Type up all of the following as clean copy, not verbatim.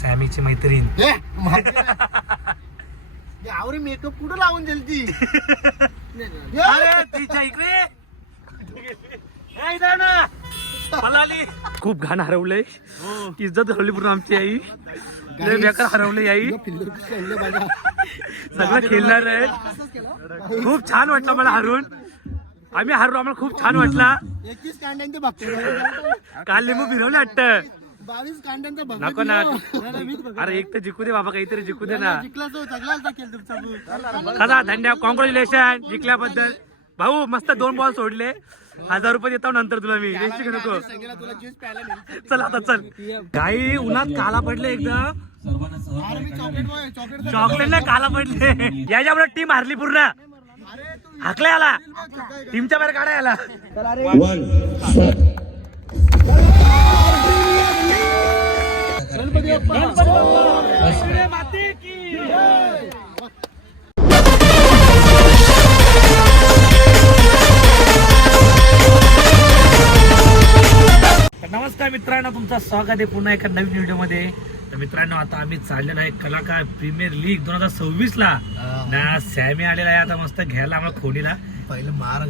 सॅमीची मैत्रीण. आवरी मेकअप कुठं लावून दिली ती? अरे तिच्या इकडे खूप घाण हरवलंय. इज्जत हरवली पूर्ण आमची आई. लय बेकार हरवलंय आई. सगळं खेळणार आहे. खूप छान वाटलं मला हरवून. आम्ही हरलो, आम्हाला खूप छान वाटला. 21 कांड्यांचे भक्त काल लिंबू फिरवले वाटतं. 22 कांड्यांचा भक्त नको ना. अरे एक तर जिंकू दे बाबा, काहीतरी जिंकू दे ना. जिंकला तो सगळा केलं तुमचा. कसा धन्यवाद, कॉंग्रॅच्युलेशन जिंकल्याबद्दल. भाऊ मस्त 2 बॉल सोडले. 1000 रुपये देतो नंतर तुला मी. टेन्शन नको. चल आता चल. काही उन्हात काला पडले एकदम. चॉकलेट नाही काला पडले. याच्यामुळे टीम हारली पूर्ण. हाकला याला, टीमच्या बाहेर काढा याला. नमस्कार मित्रांनो, तुमचं स्वागत आहे पुन्हा एका नवीन व्हिडिओ मध्ये. तर मित्रांनो, आता आम्ही चाललेलो आहे कलाकार प्रीमियर लीग 2026 ला ना. सॅमी आलेला आहे आता मस्त घ्यायला आम्हाला खोडीला. पहिलं महाराज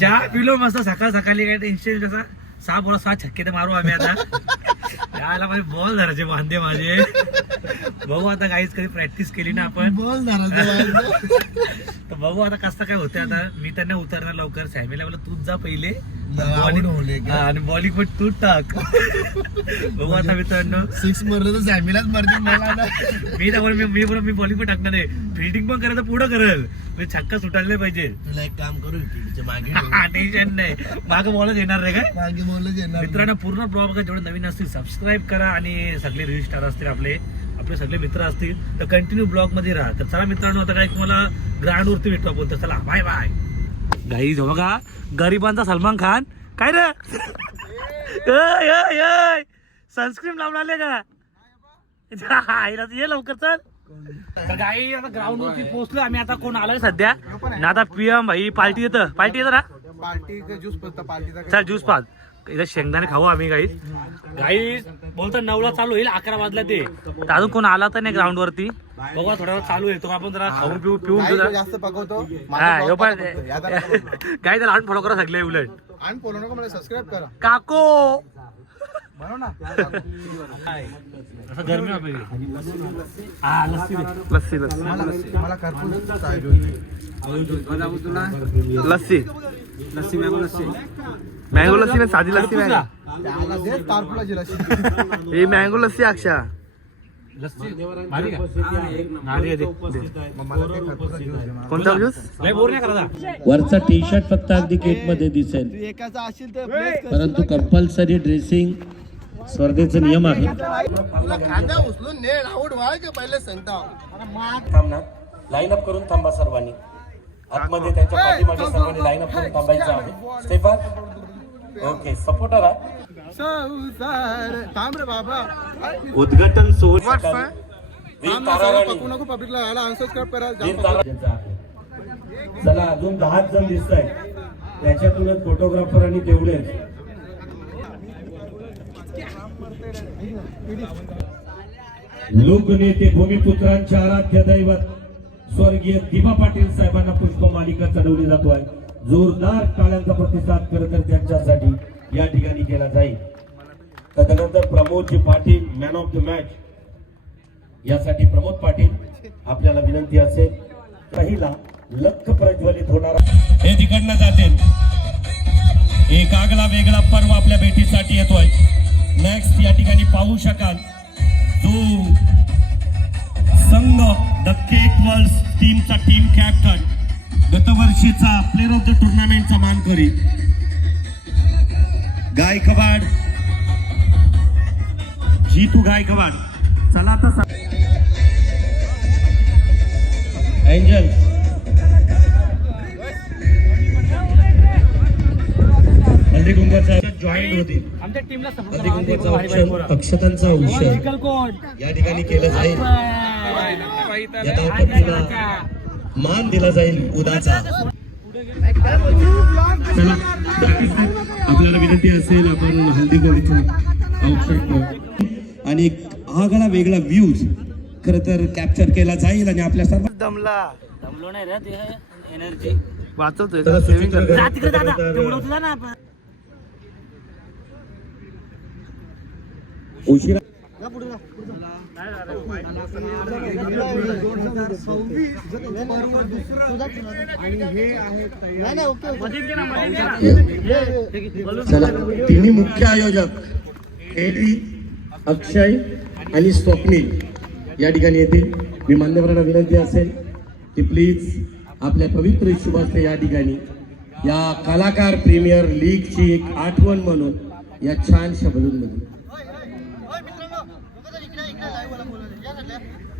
चहा पिलो मस्त सकाळ सकाळी. काय टेन्शन जसा 6 बॉल 6 छक्के तर मारू आम्ही आता. यायला माझे बॉल धरायचे वांदे माझे. बघू आता काहीच कधी प्रॅक्टिस केली ना आपण. बॉल धरायचं. तर बघू आता कसं काय होतं. आता मी त्यांना उतरणार लवकर. सॅमीला बोला तूच जा पहिले आणि बॉलिंग पण तू टाक. बघू आता मित्रांनो. 6 मारलं तर सॅमीलाच मारतील मला. मी बॉलिंग पण टाकणार आहे. फिल्डिंग पण करायचं पुढं करेल. छक्का सुटायला पाहिजे. तुला एक काम करू, मागे टेन्शन नाही. मागं बॉलच येणार नाही काय. मागे बॉलच येणार. मित्रांनो, पूर्ण ब्लॉग जेवढे नवीन असतील सबस्क्राईब करा. आणि सगळे रील स्टार असतील आपले सगळे मित्र असतील तर कंटिन्यू ब्लॉग मध्ये राहा. तर चला मित्रांनो, आता काय तुम्हाला ग्राउंड वरती भेटतो आपण. तर चला बाय बाय. गाईज हो बघा, गरिबांचा सलमान खान. काय रे सनस्क्रीन लावून आले का? ये लवकर चल. तर गाई आता ग्राउंड वरती पोहोचलो आम्ही. आता कोण आलाय सध्या ना. आता पीएम भाई पार्टी येतं ना. चल ज्यूस पाच. इथं शेंगदाणे खाऊ आम्ही. गाई बोलता 9ला चालू होईल, 11 वाजला ते. अजून कोण आला तर नाही ग्राउंड वरती. बघा थोड्या वेळ चालू आहे. तो आपण जरा खाऊ पिऊन जास्त पकवतो. काय तर लहान फॉलो करा सगळे. उलट आणि फॉलो नको, मला सबस्क्राईब करा काको. म्हणू ना. असं गरमी लस्सी मला लस्सी मँगो लस्सी ना. साधी लस्सी ही मँगो लस्सी. अक्षा कोणता ज्यूस वरचा टी शर्ट फक्त अगदी केक मध्ये दिसेल, एकाचा असेल तर परंतु कंपल्सरी ड्रेसिंग स्पर्धेचे नियम आहे. खांदा उचलून नेट आऊट व्हायचे पहिले सांगता. लाईन अप करून थांबा सर्वांनी. आतमध्ये त्यांच्या पाठीमागे सर्वांनी लाईन अप करून थांबायचं आहे. स्टेफन ओके, सपोर्टर थांब रे बाबा. उद्घाटन सोहळा नको पब्लिकला याला अनसबस्क्राईब करा. चला, अजून 10 जण दिसत आहेत. त्याच्यातूनच फोटोग्राफर आणि तेवढेच लोकनेते भूमिपुत्रांचे आराध्य दैवत स्वर्गीय दिबा पाटील साहेबांना पुष्पमालिका चढवली जातोय. जोरदार टाळ्यांचा प्रतिसाद खरं तर त्यांच्यासाठी या ठिकाणी केला जाईल. तदनंतर Pramodji Patil man of the match यासाठी प्रमोद पाटील आपल्याला विनंती असेल. पहिला लख प्रज्वलित होणारा हे तिकडनं जाते. एक आगळा वेगळा पर्व आपल्या भेटीसाठी येतोय. नेक्स्ट या ठिकाणी पाहू शकाल जो संघ द केक वर्ल्ड टीमचा टीम कॅप्टन, गतवर्षीचा प्लेअर ऑफ द टुर्नामेंटचा मानकरी गायकवाड, जीतू गायकवाड. चला आता एंजल हल्दी कुंकवाचा जॉईंट होतील. आमच्या टीमला हल्दी कुंकवाचा औषध, अक्षतांचा औषध या ठिकाणी केलं जाईल. या धावपट्टीला मान दिला जाईल उदाचा. चला, आपल्याला विनंती असेल आपण हल्दी गोळीचं औषध आणि आगळा वेगळा व्ह्यूज खर तर कॅप्चर केला जाईल आणि आपल्या सर्व दमलो नाही रे ते एनर्जी वाचवतोय तर सेव्हिंग सुचित्र- जा तिकडे दादा तेवढं तुला ना आपण उशिरा चला तिन्ही मुख्य आयोजक एडी अक्षय आणि स्वप्नील या ठिकाणी येतील. मी मान्यवरांना विनंती असेल की प्लीज आपल्या पवित्र शुभास्ते या ठिकाणी या कलाकार प्रीमियर लीगची एक आठवण म्हणून या छानशा बलूनमध्ये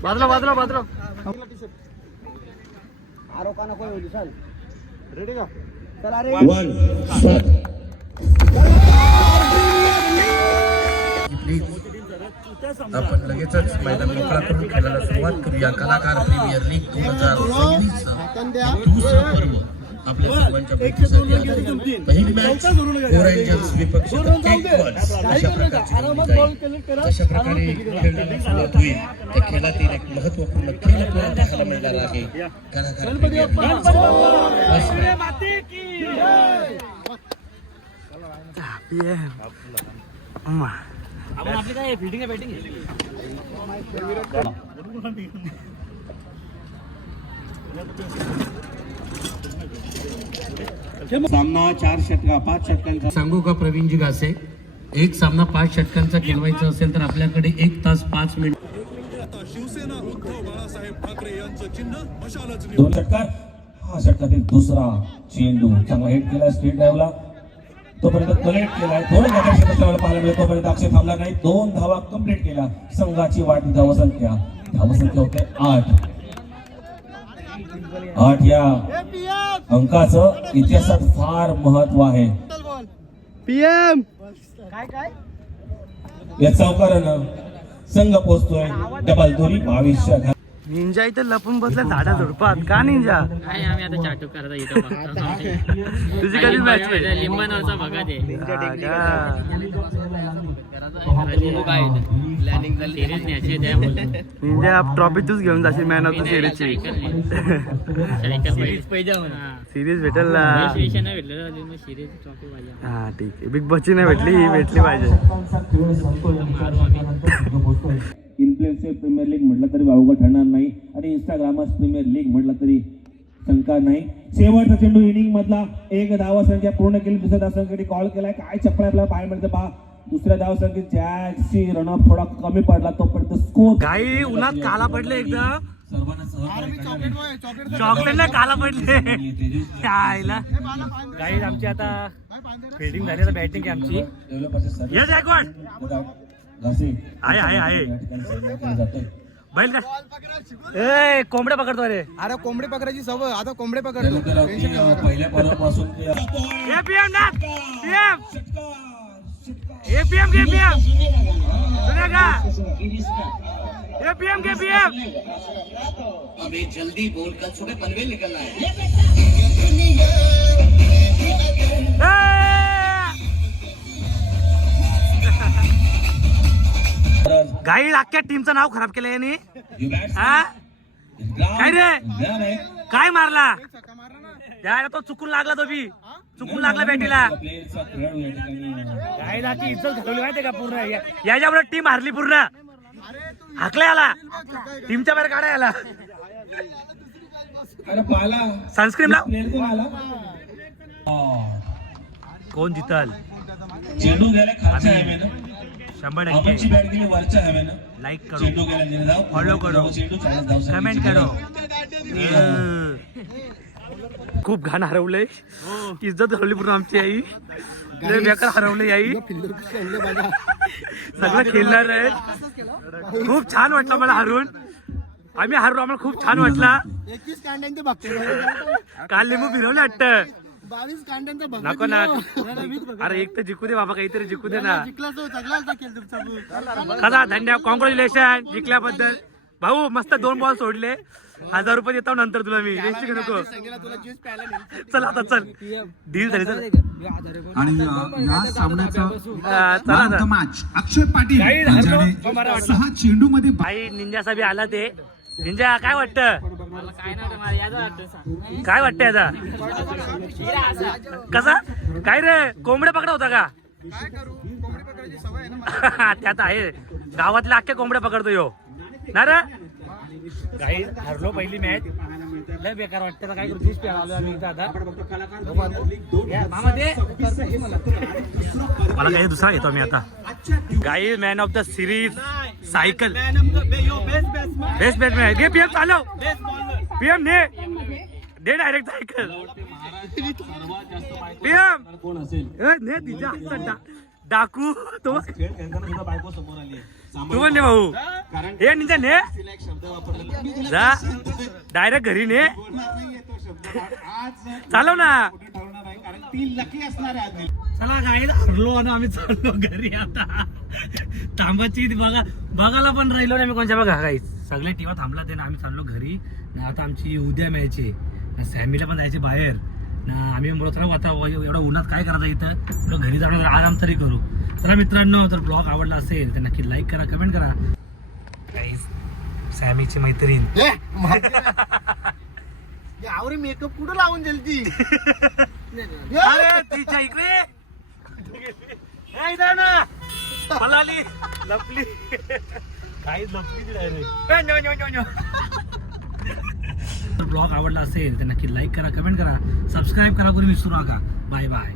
बाजूला बाजूला बाजूला रेडी का वन स्टार्ट. आपण लगेचच मैदान मोकळा करून खेळायला सुरुवात करूया. कलाकार प्रीमियर लीग 2026 दुसरं पर्व आपल्या सर्वांच्या भेटीसाठी आहे. पहिली मॅच ओरेंजल्स विपक्ष केकवर्स अशा प्रकारची खेळली जाईल. अशा प्रकारे खेळायला सुरुवात होईल. त्या खेळातील एक महत्त्वपूर्ण खेळ आपल्याला पाहायला मिळणार आहे. कलाकार प्रीमियर आपण आपली काय फिल्डिंग आहे बॅटिंग सामना 4 षटका 5 षटकांचा. सांगू का प्रवीणजी घासे, एक सामना 5 षटकांचा खेळवायचा असेल तर आपल्याकडे 1 तास 5 मिनिट. शिवसेना उद्धव बाळासाहेब ठाकरे यांचं चिन्ह मशालच 2 षटकार. हा षटकातील दुसरा चेंडू चांगला हिट केला स्ट्रेट ड्राईव्हला. तोपर्यंत कलेक्ट केलाय. थोडं गटाशी बचावायला पाहायला मिळेल. तोपर्यंत अक्षय थांबला नाही. 2 धावा कंप्लीट केल्या. संघाची वाढती धावसंख्या होते 8. 8 या अंकाचं इतिहासात फार महत्व आहे. पीएम या चौकारानं संघ पोहोचतोय डबल दोरी 22. निंजा इथे लपून बसल्या झाडा झुडपात का निंजा काय आम्ही आता चाटूक करता इथं बघतो. तुझी कधी मॅच लिंबनवरचा बघा ते प्लॅनिंग झाली सिरीज न्यायची त्या निंजा ट्रॉफी तूच घेऊन जाशील मॅन ऑफ द सिरीजची सिरीज भेटेल ना. भेटलं सिरीज ट्रॉफी पाहिजे. हा ठीक आहे. बिग बॉसची नाही भेटली ही भेटली पाहिजे. इन्फ्लुएन्सर प्रीमियर लीग म्हटलं तरी अवघड ठरणार नाही आणि इंस्टाग्रामच प्रीमियर लीग म्हटलं तरी शंका नाही. शेवटचा चेंडू इनिंग मधला 1 धावसंख्या पूर्ण केली. दुसऱ्या धावसंख्येसाठी कॉल केलाय. काय चपळा आपल्याला पाहायला मिळतं पहा. दुसऱ्या धावसंख्येत जॅकची रनअप थोडा कमी पडला. तोपर्यंत स्कोर काही उन्हात काला पडले एकदा सर्वांना चॉकलेटला काला पडले. काही आमची आता फिल्डिंग झाली तर बॅटिंग आहे आमची. ये जॅकवाड आहे बैल का ए कोंबड्या पकडतो रे. अरे कोंबडी पकडायची सवय आता कोंबडे पकडतो. पहिल्या पर्वापासून एपीएम ना पीएम एपीएम के पीएम सुनेगा एपीएम के पीएम अभी जल्दी बोलकर सुबह पनवेल निकलना है. गाई अख्ख्या टीमचं नाव खराब केलं यांनी. हा? काय रे काय मारला यायला तो चुकून लागला. तो बी चुकून लागला बॅटीला. काय दाखी इज्जत घडवली माहितीये का पूर्ण. याच्यामुळे टीम हारली पूर्ण. हाकला याला टीमच्या बाहेर काढा याला. सनस्क्रीन लाव. कोण जितल चेंडू गेला खालच्या हवेनं. 100% आपणची बॅट गेली वरच्या हवेनं. लाईक करो चेंडू गेला निर्धाव. फॉलो करो चेंडू 40 धावसंख्येची कमेंट करो. खूप घाण हरवलंय. इज्जत हरवली पूर्ण आमची आई. लय बेकार हरवले आई. सगळं खेळणार आहे. खूप छान वाटलं मला हरून. आम्ही हरलो आम्हाला खूप छान वाटला. 21 कांड्यांचे बघतो. काल लिंबू फिरवले वाटतं. 22 कांड्यांचा बघतो. नको ना. अरे एक तर जिंकू दे बाबा काहीतरी जिंकू दे ना. जिंकला तो सगळा केलं तुमचा. कसा धन्यवाद कॉंग्रॅच्युलेशन जिंकल्याबद्दल भाऊ. मस्त 2 बॉल सोडले. 1000 रुपये देतो नंतर तुला मी टेन्शन घेऊ नको. संगीला तुला ज्यूस प्यायला नेलं. चल आता चल डील झाली चल. आणि या सामन्याचा चला Man of आता the match अक्षय पाटील काही हरलो. ज्याने 6 चेंडूमध्ये भाई निंजा साहेब आला ते. निंजा काय वाटतं मला काय नाही मला याद वाटतं काय वाटतंय आता कसा काय रे कोंबड्या पकडा होता का? काय करू कोंबडी पकडायची सवय आहे ना मला. त्यात आहे गावातल्या अख्ख्या कोंबड्या पकडतो यो ना रे. काही हरलो पहिली मॅच लय बेकार वाटतं आता काय करू ज्यूस प्यायला आलो आम्ही इथं आता. मामा दे मला काही दुसरा घेतो मी आता. गाई man of the series cycle best batsman घे पीएम चालव पीएम दे डायरेक्ट सायकल पीएम ने तिच्या हातचा डाकू तो तू पण ने भाऊ हे निंजा ने जा डायरेक्ट घरी ने चालव ना. चला काय हरलो आणि आम्ही चाललो घरी आता. थांबाची बघायला पण राहिलो ना आम्ही कोणच्या बघा काही सगळे टीमा थांबला ते ना आम्ही चाललो घरी ना. आता आमची उद्या मॅच आहे सॅमीला पण जायचे बाहेर ना. आम्ही बोलतो आता एवढं उन्हात काय करायचं इथं घरी जाऊन आराम तरी करू. चला मित्रांनो जर ब्लॉग आवडला असेल तर नक्की लाईक करा कमेंट करा. सॅमीची मैत्रीण यावर मेकअप कुठं लावून दिली ती. अरे तिच्या इकडे इथं ना पलाली लपली काही लपली ब्लॉग आवडला असेल तर नक्की लाईक करा कमेंट करा सबस्क्राईब करा कोणी विसरू नका. Bye bye.